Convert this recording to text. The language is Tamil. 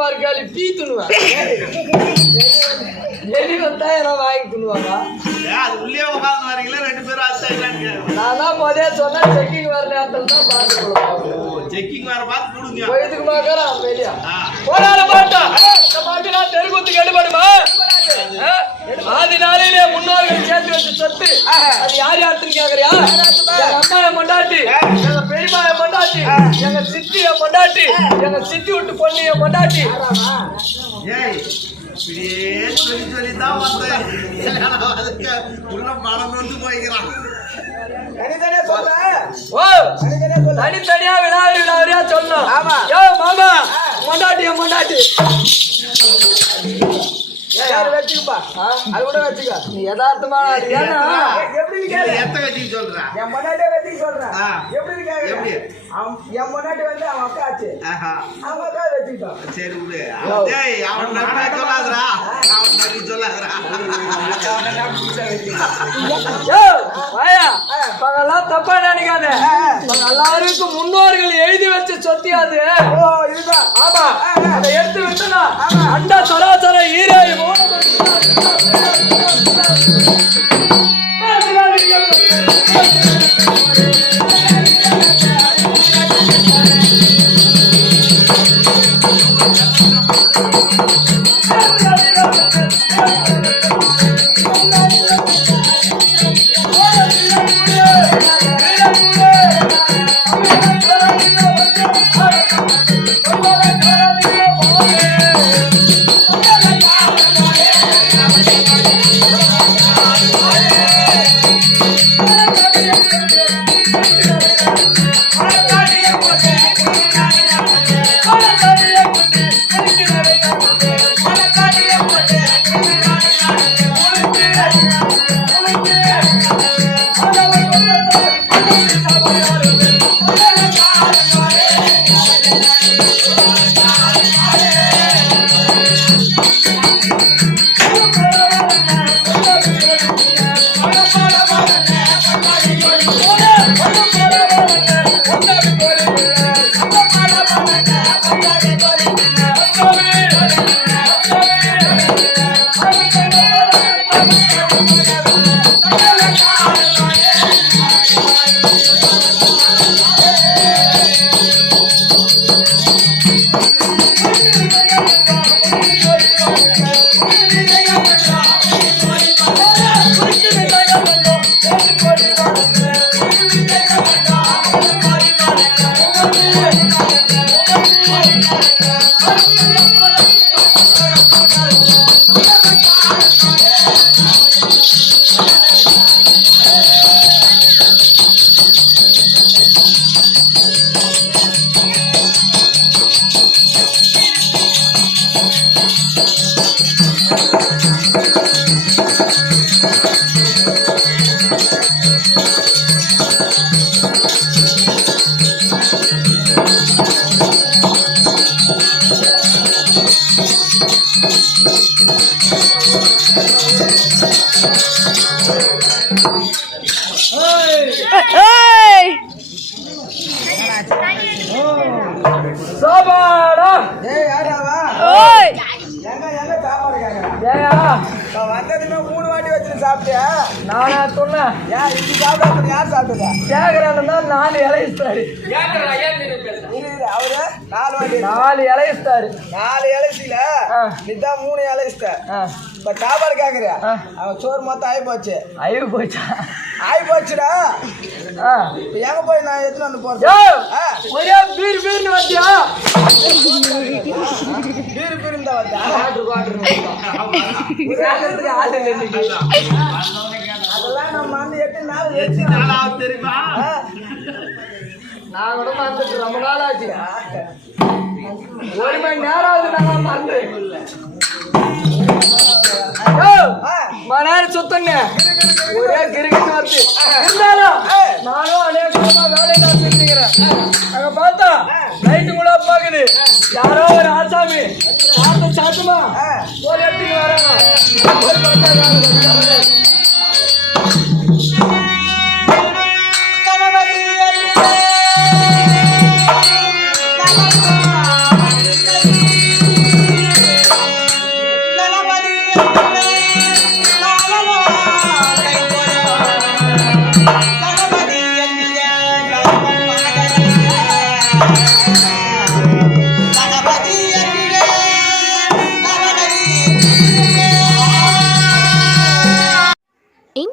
பாரு கேள்வி பீ துணுவேன் எலி வந்தா எல்லாம் வாங்கி துணுவாங்க அது உள்ளே உட்காந்து வரீங்களா? ரெண்டு பேரும் கேட்குறேன் நான் தான் முதல்ல சொன்னேன் செக்கிங் வர நேரத்தில் தான் பார்த்து செக்கிங் வேற பார்த்து கொடுங்க. வயதுக்கு பார்க்கறான் வெளியா. போராட மாட்டான் இந்த மாட்டு நான் தெருக்குத்துக்கு எடுபடுமா ஆதி நாளிலே முன்னோர்கள் சேர்த்து வச்ச சொத்து. அது யார் யாருன்னு கேக்குறியா? அம்மா என் மண்டாட்டி எங்க மண்டாட்டி. எங்க சித்தி என் மண்டாட்டி எங்க சித்தி விட்டு பொண்ணு என் மண்டாட்டி. ஏய் இப்படியே சொல்லி சொல்லி தான் வந்தேன் உள்ள பணம் வந்து போய்க்கிறான். தனித்தனியா வினாடி வினாடியா சொல்லணும் ஆமா. யோ மாமா மண்டாட்டி என் மண்டாட்டி. வச்சுக்கப்பா? அது கூட வச்சுக்க. நீ யதார்த்தமான எப்படி சொல்றேன் என் பொண்டாட்டியே வச்சுக்க சொல்றேன். எப்படி எப்படி? என் பொண்டாட்டி வந்து அவன் அக்கா ஆச்சு. அவன் அக்கா வச்சுக்கிட்டான். சரி விடு. அவன் டேய் அவன் நம்பி வாயா. பகலாம் தப்பா நினைக்காத. எல்லாருக்கும் முன்னோர்கள் எழுதி வச்ச சொத்தி அது. ஆமா. அதை எடுத்து விட்டுனா அண்ட சராசர Yeah. Come on. Yeah. Thank ஈரேழு சோபாடா சாப்பிட்டியா? நானா சொன்னேன். ஏன் இப்படி சாப்பிடாம யார் சாப்பிட்டதா? கேக்குறேன் தான் நாலு இலை இஸ்தாரு இரு அவரு நாலு வாட்டி நாலு இலை இஸ்தாரு நாலு இலைச்சில ஆ. நீதான் மூணு இலைச்சிட்ட ஆ, இப்ப சாப்பாடு கேக்குறியா? ஆ. அவன் சோறு மொத்தம் ஆகி போச்சு. அழிவு போச்சா? ஆகி போச்சுடா. ஆ. இப்ப எங்க போய் நான் எத்தனை வந்து ஆ. ஒரே பீர் பீர்னு வந்தியா? பீரு ஆள் இல்லை அதெல்லாம் நம்ம வந்து எட்டு நாள் வச்சு தெரியுமா நான் கூட மறந்துட்டு ரொம்ப நாள் ஆச்சு ஒரு மணி நேரம் ஆகுது நான் மறந்து மணி நேரம் சுத்தங்க ஒரே கிரிக்கெட் வருது இருந்தாலும் நானும் அநேகமா வேலையில செஞ்சுக்கிறேன் அங்கே பார்த்தா நைட்டு கூட பாக்குது யாரோ ஒரு ஆசாமி. சாத்து சாத்துமா. ஒரு இடத்துக்கு வராங்க